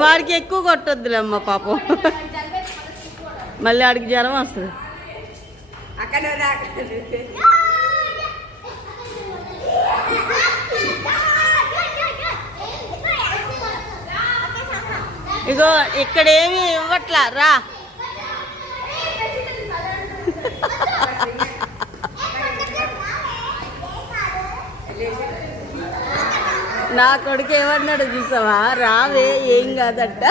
వాడికి ఎక్కువ కొట్టొద్దులేమ్మ పాపం మళ్ళీ ఆడికి జ్వరం వస్తుంది ఇగో ఇక్కడ ఏమి ఇవ్వట్లా రా. నా కొడుకు ఏమన్నాడు చూసావా? రావే ఏం కాదట.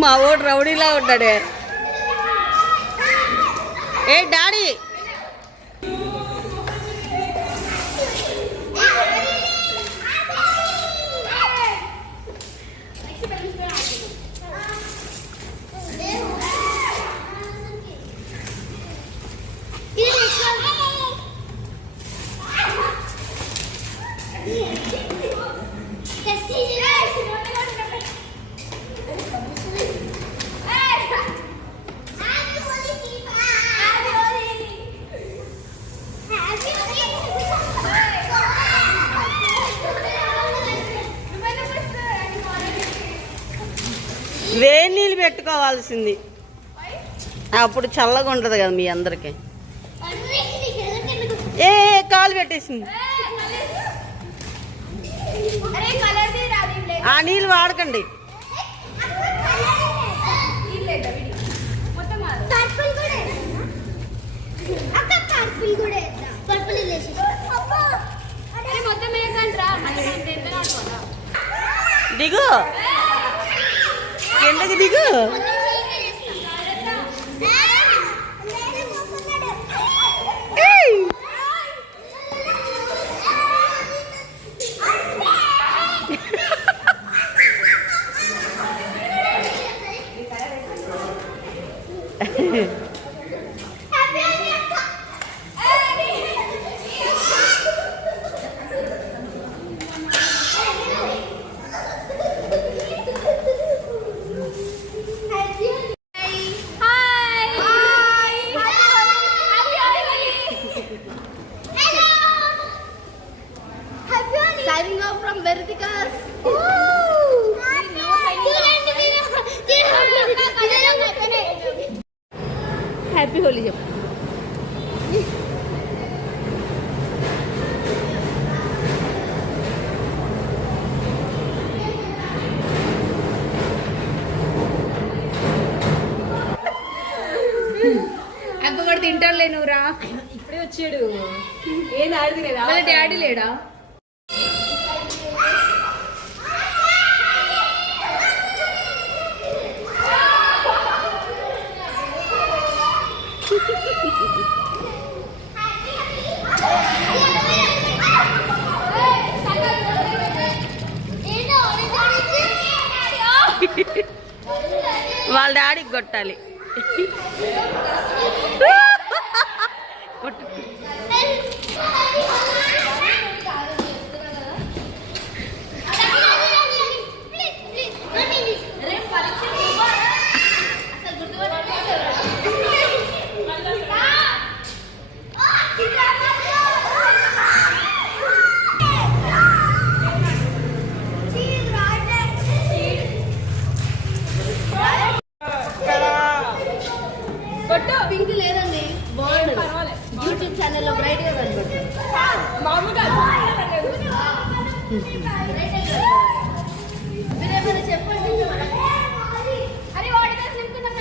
మా ఓడు రౌడీలా ఉన్నాడే ఏ డా? పెట్టుకోవాల్సింది అప్పుడు చల్లగా ఉంటుంది కదా మీ అందరికి. ఏ, కాలు పెట్టేసింది. ఆ నీళ్ళు వాడకండి. దిగు. కిందకి దిగు ఏయ్! వాళ్ళ డాడీకి కొట్టాలి కొట్టు కొట్టు పింక్ లేదండి మీరేమైనా చెప్పండి అరే వాడి మీద నింపుతున్నాం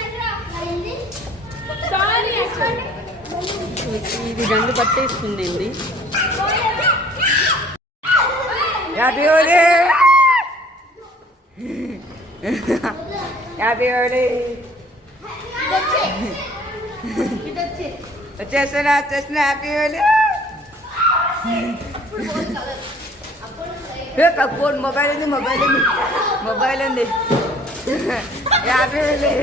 ఇది రెండు పట్టేస్తుందండి హ్యాపీ హోలీ హ్యాపీ హోలీ వచ్చేస్తున్నా వచ్చేస్తున్నా హ్యాపీ హోలీ ఫోన్ మొబైల్ ఉంది మొబైల్ ఉంది మొబైల్ ఉంది happy Holi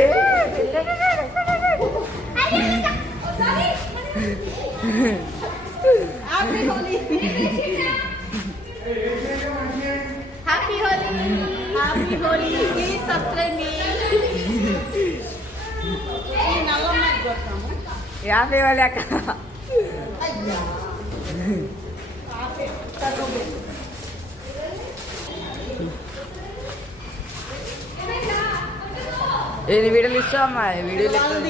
happy Holi happy Holi please subscribe me happy Holi అక్క ఏది వీడియోలు ఇస్తామమ్మా వీడియోలు ఇస్తాం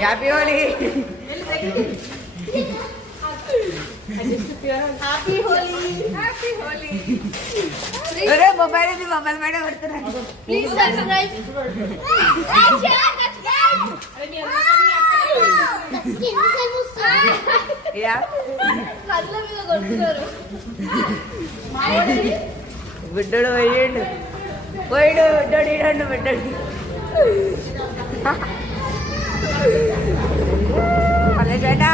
హ్యాపీ హోలీ హ్యాపీ హోలీ ఒరే మొబైల్ ఉంది మొబైల్ పైన పెడుతున్నాను ప్లీజ్ సబ్స్క్రైబ్ మీద బిడ్డడు పోయిండు. పోయిడు బిడ్డడు ఈడండు బిడ్డడు. మళ్ళీ చేటా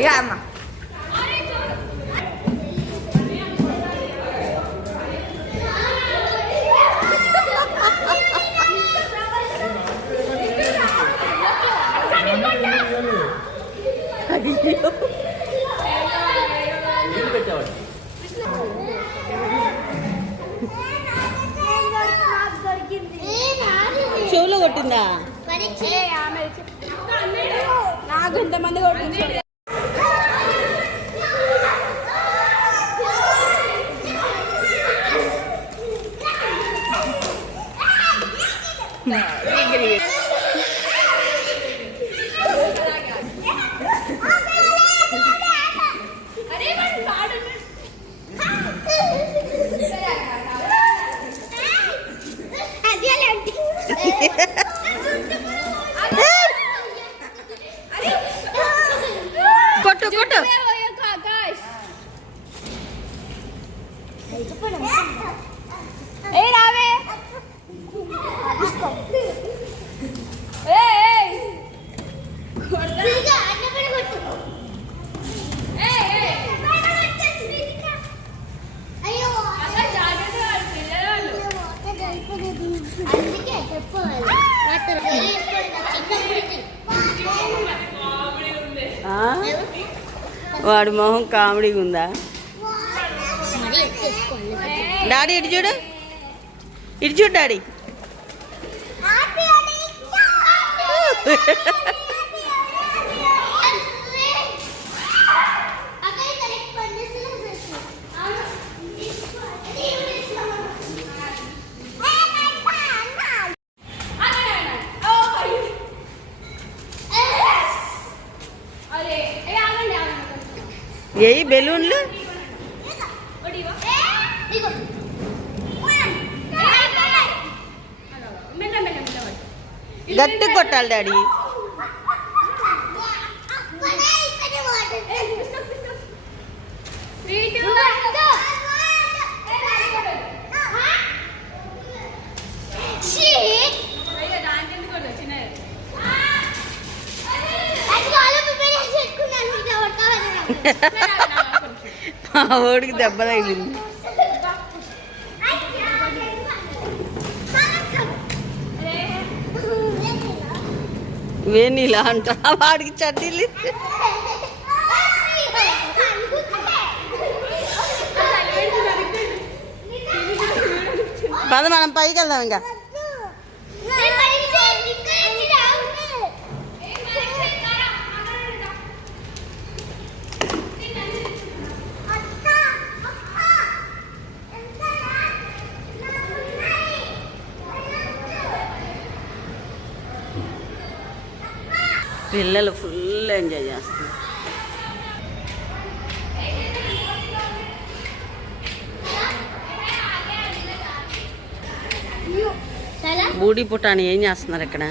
Yeah, Emma. వాడి మొహం కామెడీగా ఉందా డాడీ ఇటు చూడు ఇటు చూడు డాడీ ఏయి బెలూన్లు? గట్టి కొట్టాలి డాడీ. మా ఓడికి దెబ్బ తగిలింది. వేణిలా అంట. వాడికి చట్టీలు పద మనం పైకి వెళ్దాం ఇంకా. పిల్లలు ఫుల్ ఎంజాయ్ చేస్తున్నారు చాలా బూడి పుటాని ఏం చేస్తున్నారు ఇక్కడ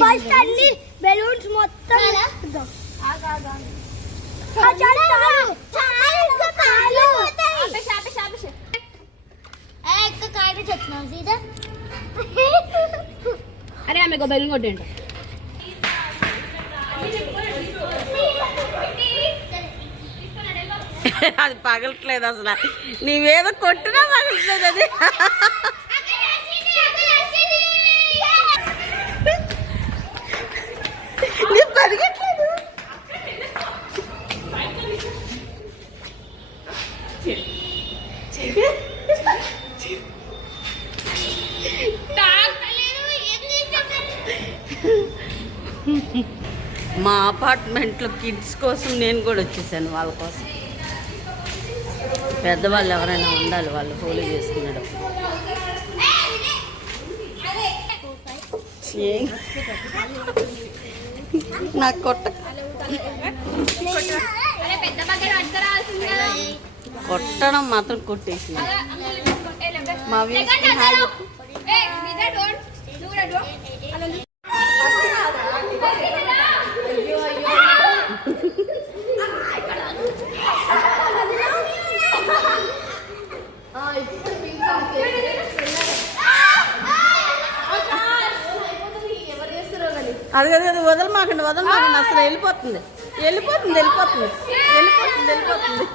ఫస్ట్ అన్ని బెలూన్స్ మొత్తం అరే ఆమె బెలూన్ కొట్టండి అది పగలట్లేదు అసలు. నీవేదో కొట్టినా పగలట్లేదు అది నీ పరిగెట్లేదు మా అపార్ట్మెంట్లో కిడ్స్ కోసం నేను కూడా వచ్చేసాను వాళ్ళ కోసం. పెద్దవాళ్ళు ఎవరైనా ఉండాలి వాళ్ళు హోలీ చేసుకున్నాడు నాకు కొట్ట. కొట్టడం మాత్రం కొట్టేసింది. మా లేకంటే వీధికి అందరూ. హాయి. ఏ, మీద don't. నువ్వు కూడా don't. అలా ఉంది. అది కదా అది వదలమాకండి వదలమాకండి అసలు వెళ్ళిపోతుంది. వెళ్ళిపోతుంది వెళ్ళిపోతుంది. వెళ్ళిపోతుంది వెళ్ళిపోతుంది.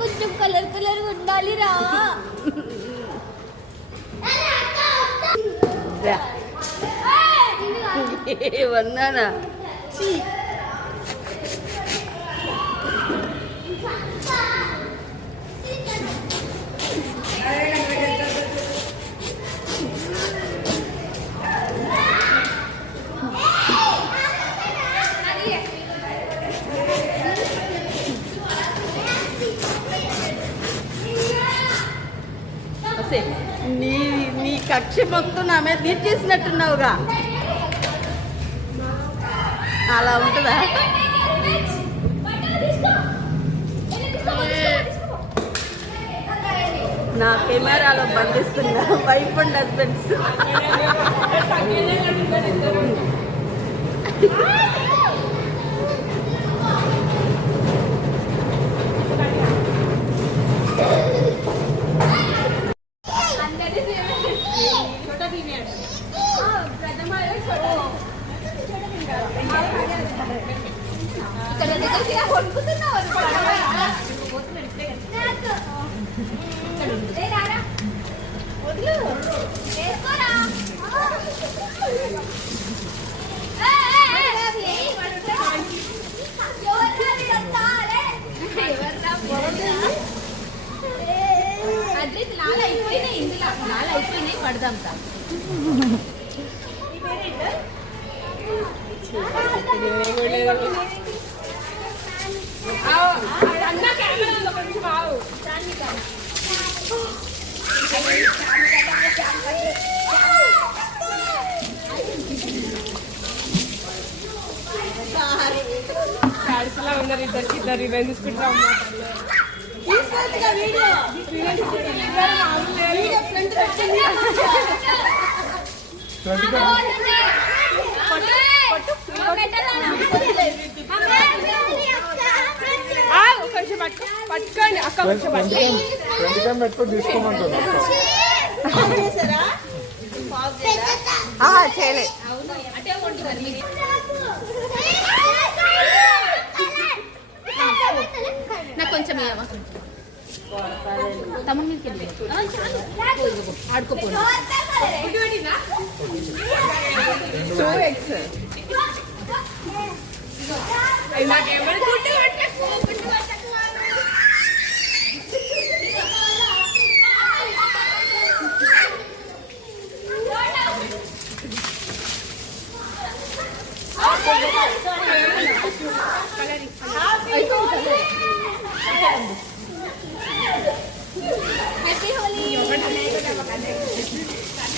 కొంచెం కలర్ కలర్ ఉండాలి రా. ఏమన్నానా అసే, నీ నీ కక్ష మీద తీర్చేసినట్టున్నావుగా అలా ఉంటుందా? నా కెమెరాలో బంధిస్తున్నా వైఫ్ అండ్ హస్బెండ్స్. పడదాం లా ఉన్నారు ఇద్దరికి ఇద్దరు రివెంజ్ తీసుకుంటాం కొంచెం పట్టుకో పట్టుకోండి అక్క కొంచెం పట్టుకోండి వెంటనే పెట్టుకొని తీసుకోమంటున్నా చేయలే నాకు కొంచెం ఇవ్వవా తమ్ముడు మీదకి వెళ్ళి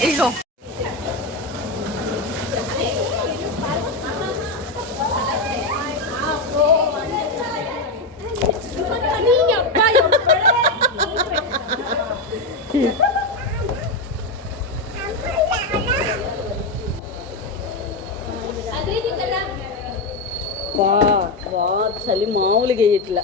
ఇగో వా వా చలి మామూలుగా ఇట్లా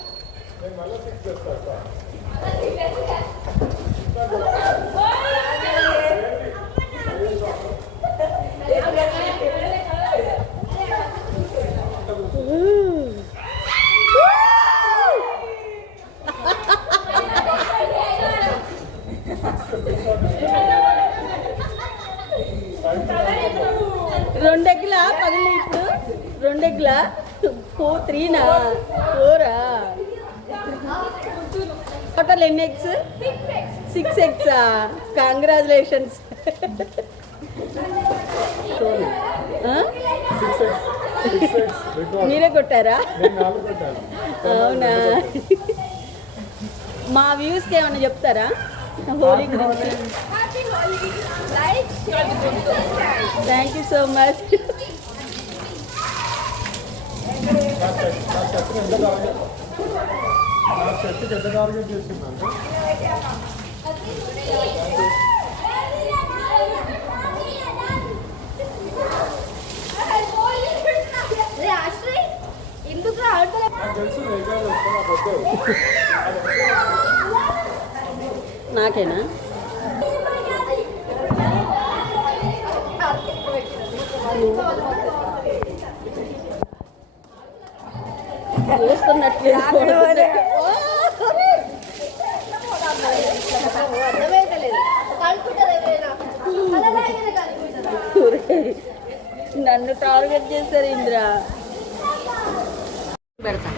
రెండెగ్గులా ఫోర్ త్రీనా ఫోరా? టోటల్ ఎన్ని ఎగ్స్? సిక్స్ ఎగ్సా కంగ్రాచులేషన్స్. మీరే కొట్టారా? అవునా? మా వ్యూస్కి ఏమైనా చెప్తారా? హోలీ గురించి. థ్యాంక్ యూ సో మచ్ నా చెట్టు ఎంత టార్గెట్ చేసిందంటే నాకేనా? నువ్వు నన్ను టార్గెట్ చేశారు ఇంద్ర. పెడతా.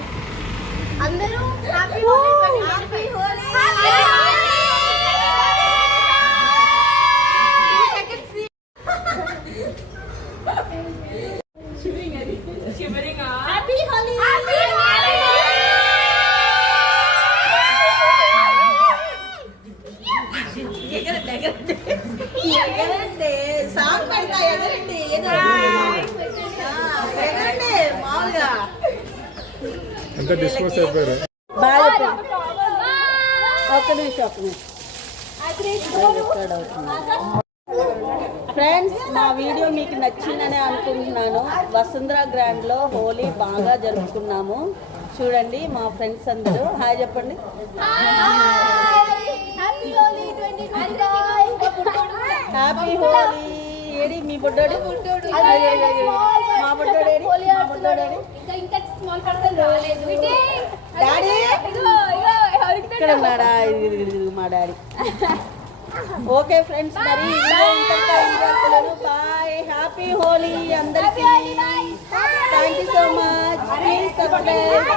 ఎంత అయిపోయారు. చెప్పండి. ఒక్క నిమిషం ఒక్క ఫ్రెండ్స్ మా వీడియో మీకు నచ్చిందని అనుకుంటున్నాను. వసుంధర గ్రాండ్లో హోలీ బాగా జరుపుకున్నాము. చూడండి మా ఫ్రెండ్స్ అందరూ. హాయ్ చెప్పండి. హ్యాపీ హోలీ 2025 హ్యాపీ హోలీ ఏడి? మీ బుడ్డోడు. మా బుడ్డోడు. ఏడి? మా బుడ్డోడు ఏడి ఇంకా ఇంకా స్మాల్ పర్సన్ రాలేదు. డాడీ? ఇక్కడ ఉన్నాడా? మా డాడీ. ఓకే ఫ్రెండ్స్ మరి బాయ్ హ్యాపీ హోలీ అందరికీ. Thank you so much please subscribe